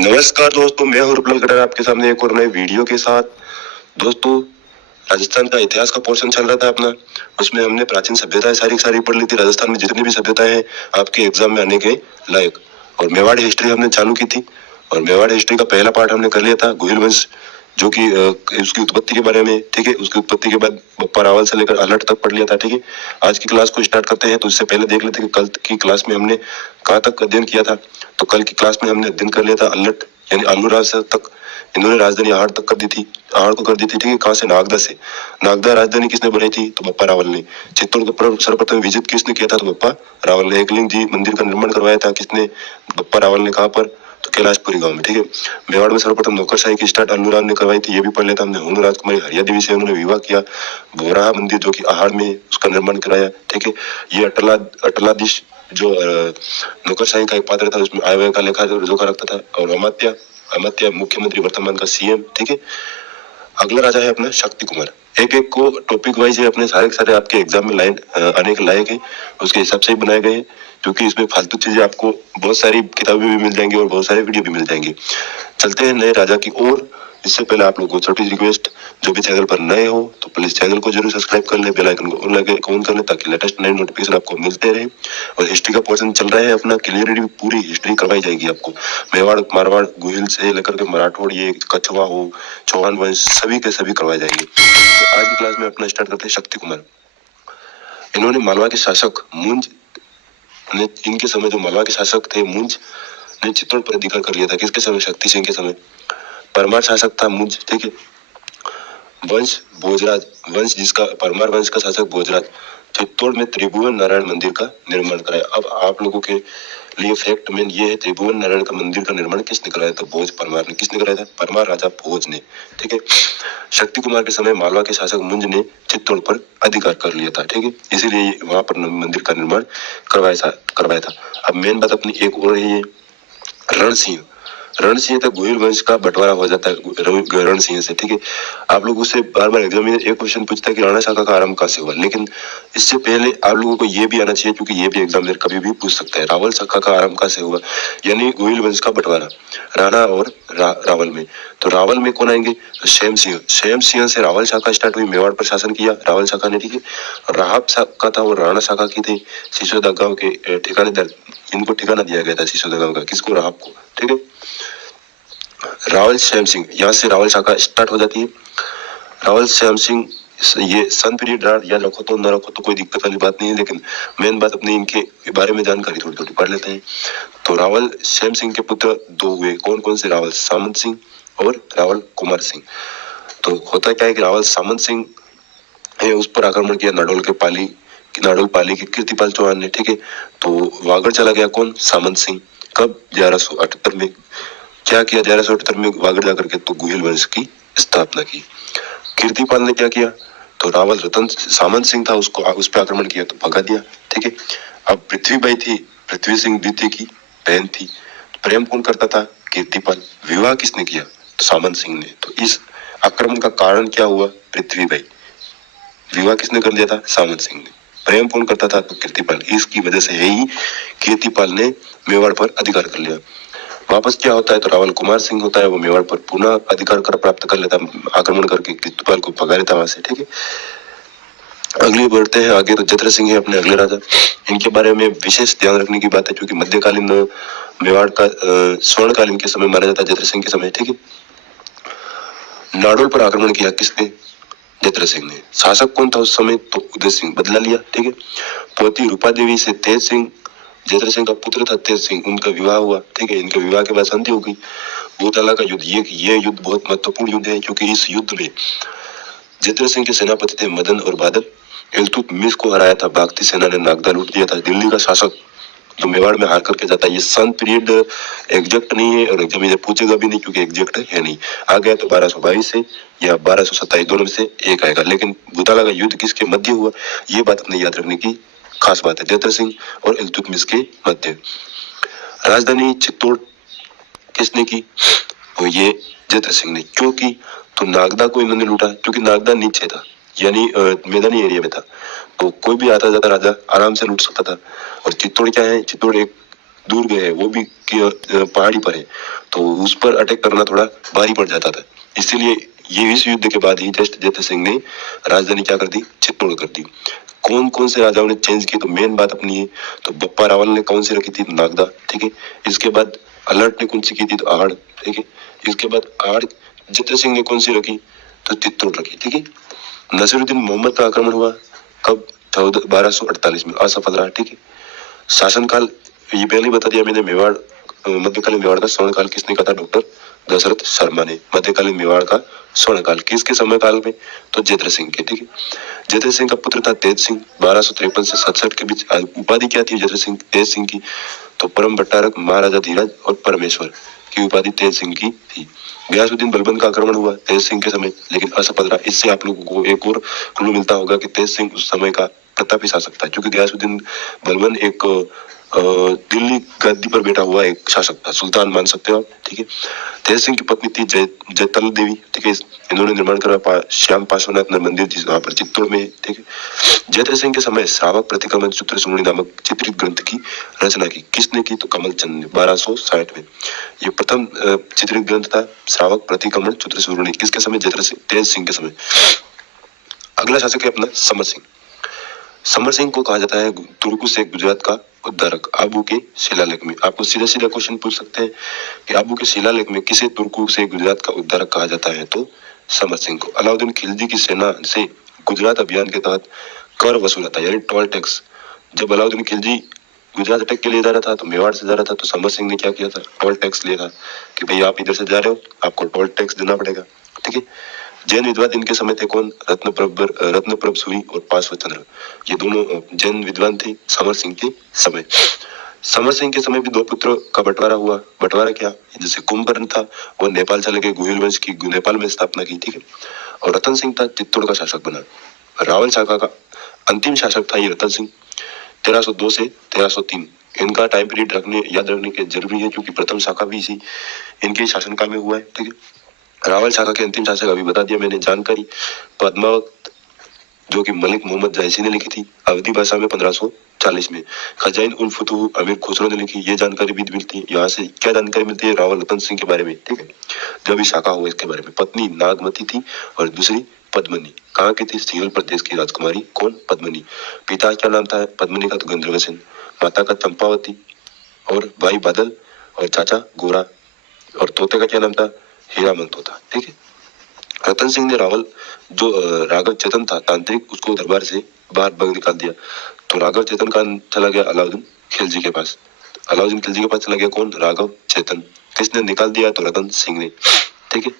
नमस्कार दोस्तों, मैं हूं रुपलाल खट्टर आपके सामने एक और नए वीडियो के साथ। दोस्तों, राजस्थान का इतिहास का पोर्शन चल रहा था अपना, उसमें हमने प्राचीन सभ्यताएं सारी पढ़ ली थी। राजस्थान में जितनी भी सभ्यताएं हैं आपके एग्जाम में आने के लायक। और मेवाड़ हिस्ट्री हमने चालू की थी और मेवाड़ हिस्ट्री का पहला पार्ट हमने कर लिया था, गोहिल वंश, जो कि उसकी उत्पत्ति के बारे में, ठीक है। उसकी उत्पत्ति के बाद बप्पा रावल से लेकर अल्हट तक पढ़ लिया था, ठीक है। आज की क्लास को स्टार्ट करते हैं, तो इससे पहले देख लेते हैं कि कल की क्लास में हमने कहाँ तक अध्ययन किया था। तो कल की क्लास में हमने अध्ययन कर लिया था अल्हट यानी आलूराज से तक। इन्होंने राजधानी आहड़ तक कर दी थी, आहड़ को कर दी थी, ठीक है। कहाँ से? नागदा से। नागदा राजधानी किसने बनाई थी? तो बप्पा रावल ने। चित्तौड़ को सर्वप्रथम विजिट किसने किया था? तो बप्पा रावल ने। एकलिंग जी मंदिर का निर्माण करवाया था किसने? बप्पा रावल ने। कहाँ पर? तो कैलाशपुरी गांव में, ठीक है। मेवाड़ में सर्वप्रथम नौकरशाही की स्टार्ट अल्लूराज ने करवाई थी, ये भी पढ़ लेता हमने। हुन राजकुमारी हरिया देवी से उन्होंने विवाह किया। बोराहा मंदिर जो कि आहड़ में, उसका निर्माण कराया, ठीक है। ये अटलाधीश जो नौकरशाही का एक पात्र था, उसमें आय व्यय का लेखा जोखा रखता था। और अमात्य मुख्यमंत्री वर्तमान का सीएम, ठीक है। अगला राजा है अपना शक्ति कुमार। एक एक को टॉपिक वाइज है अपने, सारे के सारे आपके एग्जाम में लाइन आने के लायक है, उसके हिसाब से ही बनाए गए हैं। क्योंकि इसमें फालतू चीजें आपको बहुत सारी किताबें भी मिल जाएंगी और बहुत सारे वीडियो भी मिल जाएंगे। चलते हैं नए राजा की ओर। इससे पहले आप लोगों को छोटी रिक्वेस्ट, जो भी चैनल पर नए हो तो प्लीज चैनल को जरूर सब्सक्राइब कर ले, बेल आइकन को ऑन कर ले, ताकि लेटेस्ट नए नोटिफिकेशन आपको मिलते रहे। और हिस्ट्री का पोर्शन चल रहा है अपना, क्लियरली पूरी हिस्ट्री करवाई जाएगी आपको। मेवाड़, मारवाड़, गोहिल से लेकर के मराठवाड़, ये कछवा हो, चौहान वंश, सभी के सभी करवाए जाएंगे। तो आज की क्लास में अपना स्टार्ट करते हैं शक्ति कुमार। इन्होंने मालवा के शासक मुंज ने, इनके समय जो मालवा के शासक थे मुंज ने चित्तौड़ पर अधिकार कर लिया था। किसके समय? शक्ति सिंह के समय। परमार शासक था मुंज, ठीक है। वंश भोजराज, वंश जिसका परमार वंश का शासक भोजराज, चित्तौड़ में त्रिभुवन नारायण मंदिर का निर्माण कराया। अब आप लोगों के लिए फैक्ट मेन ये है, त्रिभुवन नारायण का मंदिर का निर्माण किसने कराया? तो भोज परमार ने। किसने कराया था? परमार राजा भोज ने, ठीक है। शक्ति कुमार के समय मालवा के शासक मुंज ने चित्तौड़ पर अधिकार कर लिया था, ठीक है। इसीलिए वहां पर मंदिर का निर्माण करवाया था। अब मेन बात अपनी एक और है, ये रणसिंह। रणसिंह तक गोहिल वंश का बंटवारा हो जाता है रणसिंह से, ठीक है। आप लोगों से बार बार एग्जाम में एक क्वेश्चन पूछता है कि राणा शाखा का आरंभ कहाँ से हुआ, लेकिन इससे पहले आप लोगों को ये भी आना चाहिए, क्योंकि ये भी एग्जामिनर कभी भी पूछ सकता है, रावल शाखा का आरंभ कहाँ से हुआ, यानी गोहिल वंश का बंटवारा राणा और रावल में। तो रावल में कौन आएंगे? तो शेम सिंह से रावल शाखा स्टार्ट हुई, मेवाड़ पर शासन किया रावल शाखा ने, ठीक है। राहब शाखा था वो राणा शाखा की थी। सिसोदा गांव के ठिकानेदार, इनको ठिकाना दिया गया था सिसोदा गांव का, किसको? राहब को, ठीक है। रावल श्याम सिंह, यहाँ से रावल शाखा स्टार्ट हो जाती है। रावल श्याम सिंह, ये सन पीरियड याद रखो तो न रखो तो कोई दिक्कत वाली बात नहीं है, लेकिन मेन बात अपनी इनके बारे में जानकारी थोड़ी थोड़ी पढ़ लेते हैं। तो रावल श्याम सिंह के पुत्र दो हुए, कौन कौन से? रावल सामंत सिंह और रावल कुमार सिंह। तो होता क्या है कि रावल सामंत सिंह है, उस पर आक्रमण किया नाडोल पाली के कीर्तिपाल चौहान ने, ठीक है। तो वागड़ चला गया कौन? सामंत सिंह। कब? 1178 में। क्या किया 1178 में? वागड़ जाकर के तो गोहिल वंश की स्थापना की। कीर्तिपाल ने क्या किया? तो रावल रतन सामंत सिंह था, उसको उस पर आक्रमण किया तो भगा दिया, ठीक है। अब पृथ्वीबाई थी, पृथ्वी सिंह द्वितीय की बहन थी। प्रेम कौन करता था? कीर्तिपाल। विवाह किसने किया? तो सामंत सिंह ने। तो इस आक्रमण का कारण क्या हुआ? पृथ्वीबाई। विवाह किसने कर लिया था? सामंत सिंह ने। प्रेम कौन करता था? तो कीर्तिपाल। इसकी वजह से ही कीर्तिपाल ने मेवाड़ पर अधिकार कर लिया। वापस क्या होता है? तो रावल कुमार सिंह होता है, वो मेवाड़ पर पुनः अधिकार कर प्राप्त कर लेता, आक्रमण करके कीर्तिपाल को भगा देता वहां से, ठीक है। अगली बढ़ते हैं आगे। तो जत्र सिंह है अपने अगले राजा। इनके बारे में विशेष ध्यान रखने की बात है, क्योंकि मध्यकालीन मेवाड़ का स्वर्णकालीन के समय माना जाता है जत्र सिंह के समय, ठीक है। नाडोल पर आक्रमण किया किसने? जत्र सिंह ने। शासक कौन था उस समय? तो उदय सिंह। बदला लिया, ठीक है। पोती रूपा देवी से तेज सिंह, जत्र सिंह का पुत्र था तेज सिंह, उनका विवाह हुआ, ठीक है। इनके विवाह के बाद संधि हो गई। भूतला का युद्ध, ये युद्ध बहुत महत्वपूर्ण युद्ध है, क्योंकि इस युद्ध में जत्र सिंह के सेनापति थे मदन और बादल। इल्तुतमिश को हराया था, बागती सेना ने नागदा लूट दिया था। दिल्ली का शासक जो मेवाड़ में हार करके जाता है, ये सन पीरियड एग्जैक्ट नहीं है और एग्जाम में पूछेगा भी नहीं, क्योंकि एग्जैक्ट है नहीं। आ गया तो 1222 से या 1227, दोनों में से एक आएगा। लेकिन भूतला का युद्ध किसके मध्य हुआ, ये बात अपने याद रखने की खास बात है, जत्र सिंह और इल्तुतमिश के मध्य। राजधानी चित्तौड़ किसने की? वो ये जत्र सिंह ने। क्यों की? तो नागदा को इन्होंने लूटा, क्योंकि नागदा नीचे था, यानी मैदानी एरिया में था, तो कोई भी आता जाता राजा आराम से लूट सकता था। और चित्तौड़ क्या है? चित्तौड़ एक दूर गए हैं, वो भी पहाड़ी पर है, तो उस पर अटैक करना थोड़ा भारी पड़ जाता था। इसीलिए ये इस युद्ध के बाद ही जस्ट जयद्रथ सिंह ने राजधानी क्या कर दी, चित्तौड़ कर दी। कौन कौन से राजाओं ने चेंज की, तो मेन बात अपनी है, तो बप्पा रावल ने कौन सी रखी थी, नागदा, ठीक है। इसके बाद अलर्ट ने कौन सी की थी, तो आहड़, ठीक है। इसके बाद आहड़ जयद्रथ सिंह ने कौन सी रखी, तो चित्तौड़ रखी, ठीक है। नसीरुद्दीन मोहम्मद का आक्रमण हुआ कब, 1248 में, असफल रहा, ठीक है। शासनकाल ये पहले ही बता दिया मैंने, मेवाड़ मध्यकालीन मेवाड़ का स्वर्णकाल किसने कहा था, डॉक्टर दशरथ शर्मा ने। मध्यकालीन मेवाड़ का स्वर्णकाल किसके समय काल में, तो जयद्रथ सिंह के, ठीक है। जयद्रथ सिंह का पुत्र था तेज सिंह, 1253 से 67 के बीच। उपाधि क्या थी जयद्रथ सिंह तेज सिंह की, तो परम भट्टारक, महाराजा धीरज और परमेश्वर की उपाधि तेज सिंह की थी। गयासुद्दीन बलबन का आक्रमण हुआ तेज सिंह के समय, लेकिन असफल रहा। इससे आप लोगों को एक और क्लू मिलता होगा कि तेज सिंह उस समय का प्रतापी शासक था, क्योंकि गयासुद्दीन बलबन एक दिल्ली गद्दी पर बैठा हुआ एक शासक था, सुल्तान मान सकते हो आप, ठीक है। तेज सिंह की पत्नी थी जयतल देवी, ठीक है। इन्होंने निर्माण करा श्याम पार्श्वनाथ मंदिर जिस वहां पर चित्तौड़ में, ठीक है। जयद्रथ सिंह के समय श्रावक प्रतिक्रमण सूत्र सुमणि नामक चित्रित ग्रंथ की रचना की, किसने की, तो कमल चंद ने 1260 में। ये प्रथम चित्रित ग्रंथ था श्रावक प्रतिक्रमण सूत्र सुमणि, किसके समय, जयद्रथ सिंह तेज सिंह के समय। अगला शासक है अपना समर सिंह। समर सिंह को कहा जाता है तुर्क से गुजरात का उद्धारक। आबू के शिलालेख में आपको सीधा सीधा क्वेश्चन पूछ सकते हैं कि आबू के शिलालेख में किसे तुर्क से गुजरात का उद्धारक कहा जाता है, तो समर सिंह को। अलाउद्दीन खिलजी की सेना से गुजरात अभियान के तहत कर वसूला था, यानी टोल टैक्स। जब अलाउद्दीन खिलजी गुजरात अटैक के लिए जा रहा था, तो मेवाड़ से जा रहा था, तो समर सिंह ने क्या किया था, टोल टैक्स लिया था कि भाई आप इधर से जा रहे हो, आपको टोल टैक्स देना पड़ेगा, ठीक है। जैन विद्वान इनके समय थे कौन, रत्नप्रभ सूरी और पार्श्वचंद्र, ये दोनों जैन विद्वान थे समर सिंह के समय। समर सिंह के समय भी दो पुत्रों का बंटवारा हुआ। बंटवारा क्या, जैसे कुंभकर्ण था वो नेपाल चले गए, गोहिल वंश की नेपाल में स्थापना की, ठीक है। और रतन सिंह था चित्तौड़ का शासक बना। रावल शाखा का अंतिम शासक था ये रतन सिंह, 1302 से 1303। इनका टाइम पीरियड याद रखने के जरूरी है, क्योंकि प्रथम शाखा भी इसी इनके शासनकाल में हुआ है, ठीक है। रावल शाखा के अंतिम शासक अभी बता दिया मैंने जानकारी, पद्मावत, जो कि मलिक मोहम्मद जायसी ने लिखी थी अवधी भाषा में 1540 में। खजाइन उल फुतूह अमीर खुसरो ने लिखी, ये जानकारी भी मिलती है। यहाँ से क्या जानकारी मिलती है, रावल रतन सिंह के बारे में, ठीक है, जो भी शाखा हुआ इसके बारे में। पत्नी नागमती थी और दूसरी पद्मनी, कहाँ की थी, सिंहल प्रदेश की राजकुमारी, कौन, पद्मनी। पिता क्या नाम था पद्मनी का, तो गंधर्वसेन। माता का चंपावती, और भाई बादल, और चाचा गोरा, और तोते का क्या नाम था, हीरामन तोता, ठीक है। रतन सिंह ने रावल जो राघव चेतन था तांत्रिक, उसको दरबार से बाहर भग निकाल दिया, तो राघव चेतन का चला गया अलाउद्दीन खिलजी के पास। अलाउद्दीन खिलजी के पास चला गया कौन, राघव चेतन। किसने निकाल दिया, तो रतन सिंह ने, ठीक है।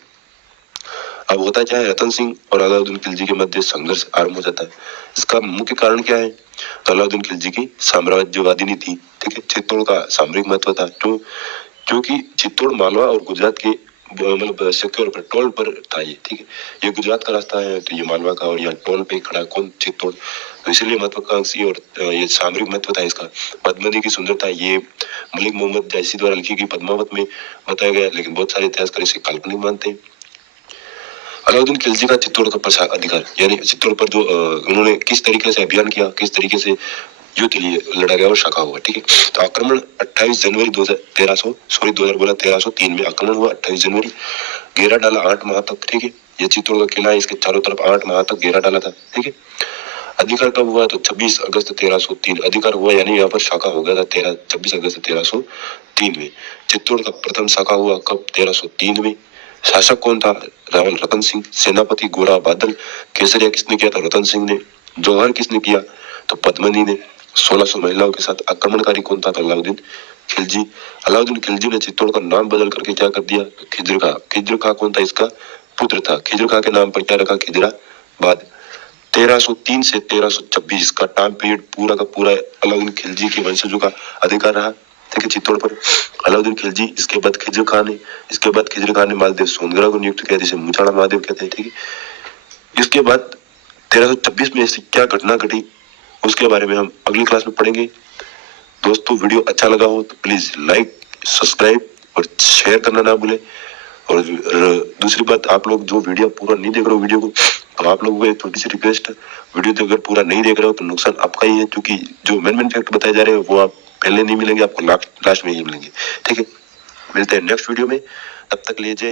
अब होता क्या है, रतन सिंह और अलाउद्दीन खिलजी के मध्य संघर्ष आरंभ हो जाता है। इसका मुख्य कारण क्या है, तो अलाउद्दीन खिलजी की साम्राज्यवादी नीति, ठीक है। चित्तौड़ का सामरिक महत्व था, क्योंकि चित्तौड़ मालवा और गुजरात के मतलब सिक्योर पर, टोल पर था ये, ठीक है। ये गुजरात का रास्ता है, तो ये मालवा का, और यहाँ टोल पे खड़ा कौन, चित्तौड़, तो इसीलिए महत्वाकांक्षी और ये सामरिक महत्व था इसका। पद्मनी की सुंदरता ये मलिक मोहम्मद जायसी द्वारा लिखी गई पद्मावत में बताया गया, लेकिन बहुत सारे इतिहासकार इसे काल्पनिक मानते हैं। अलाउद्दीन खिलजी का चित्तौड़ का प्रसार अधिकार, यानी चित्तौड़ पर जो उन्होंने किस तरीके से अभियान किया, किस तरीके से युद्ध लिए लड़ा गया और शाखा हुआ, ठीक है। तो आक्रमण 28 जनवरी 1303 में आक्रमण हुआ, 28 जनवरी। घेरा डाला 8 माह तक, ठीक है। ये चित्तौड़ का किला है, इसके चारों तरफ 8 माह तक घेरा डाला था, ठीक है। अधिकार कब हुआ, तो 26 अगस्त 1303 अधिकार हुआ, यानी यहाँ पर शाखा हो गया था 26 अगस्त 1303 में। चित्तौड़ का प्रथम शाखा हुआ कब, 1303 में। शासक कौन था, रावल रतन सिंह। सेनापति गोरा बादल। केसरिया किसने किया था, रतन सिंह ने। जौहर किसने किया, तो पद्मनी ने। 1600 महिलाओं के साथ आक्रमणकारी कौन था, अलाउद्दीन खिलजी। अलाउद्दीन खिलजी ने चित्तौड़ का नाम बदल करके क्या कर दिया, खिजर खा। खिजर खा कौन था, इसका पुत्र था। खिजर खा के नाम पर क्या रखा, खिजराबाद। 1303 से 1326 का टाइम पीरियड पूरा का पूरा अलाउद्दीन खिलजी के वंशजों का अधिकार रहा, ठीक है, चित्तौड़ पर। अलाउद्दीन खिलजी, इसके बाद खिजर खान ने, इसके बाद खिजर खान ने मालदेव सोनगरा को नियुक्त किया, जिसे मुचाड़ा महादेव कहते हैं, ठीक है। इसके बाद 1326 में ऐसी क्या घटना घटी, उसके बारे में हम अगली क्लास में पढ़ेंगे। दोस्तों वीडियो अच्छा लगा हो तो प्लीज लाइक, सब्सक्राइब और शेयर करना ना भूलें। और दूसरी बात, आप लोग जो वीडियो पूरा नहीं देख रहे हो वीडियो को, तो आप लोगों को एक छोटी सी रिक्वेस्ट, वीडियो अगर पूरा नहीं देख रहे हो तो नुकसान आपका ही है, क्योंकि जो मेन फैक्ट बताए जा रहे हैं वो आप पहले नहीं मिलेंगे आपको, लास्ट में ही मिलेंगे। ठीक है, मिलते हैं नेक्स्ट वीडियो में, तब तक ले जय